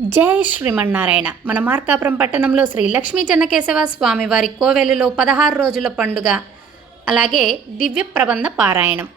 జై శ్రీమన్నారాయణ. మన మార్కాపురం పట్టణంలో శ్రీ లక్ష్మీ చెన్నకేశవ స్వామివారి కోవెలలో పదహారు రోజుల పండుగ అలాగే దివ్య ప్రబంధ పారాయణం.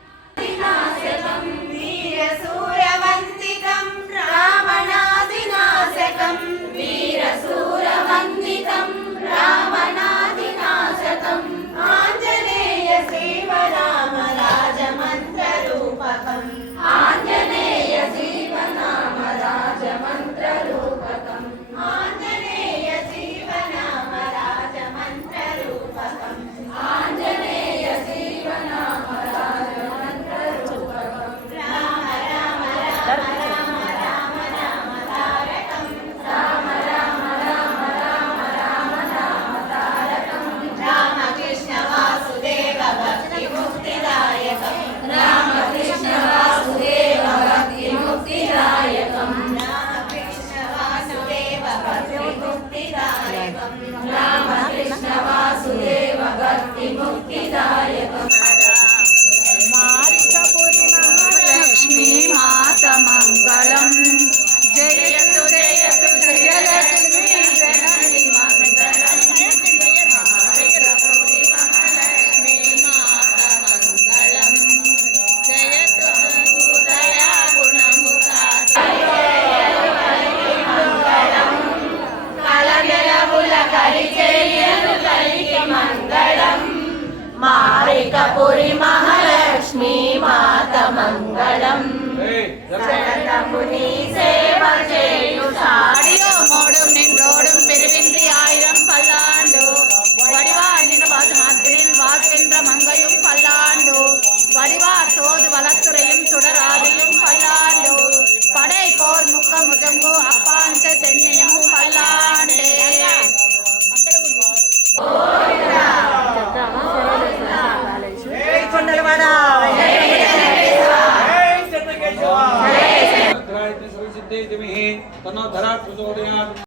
మంగళం. సతతముని సేవ చేయు సారియో మోడం నిన్ రోడం పెరివింది ఆయిరం పల్లాండు. వడివార్ నిన్ను వాసు మాత్రిన్ వాసుకింద్ర మంగయం పల్లాండు. వడివార్ సోదు వలత్తురయం సుడరాజయం పల్లాండు. పడై పోర్ ముక్క ముజంగు అప్పాంచ సెన్నియం పల్లాండే. ఓ కొండలవాడా प्रदेशमिः तनो धरा प्रचोदयात्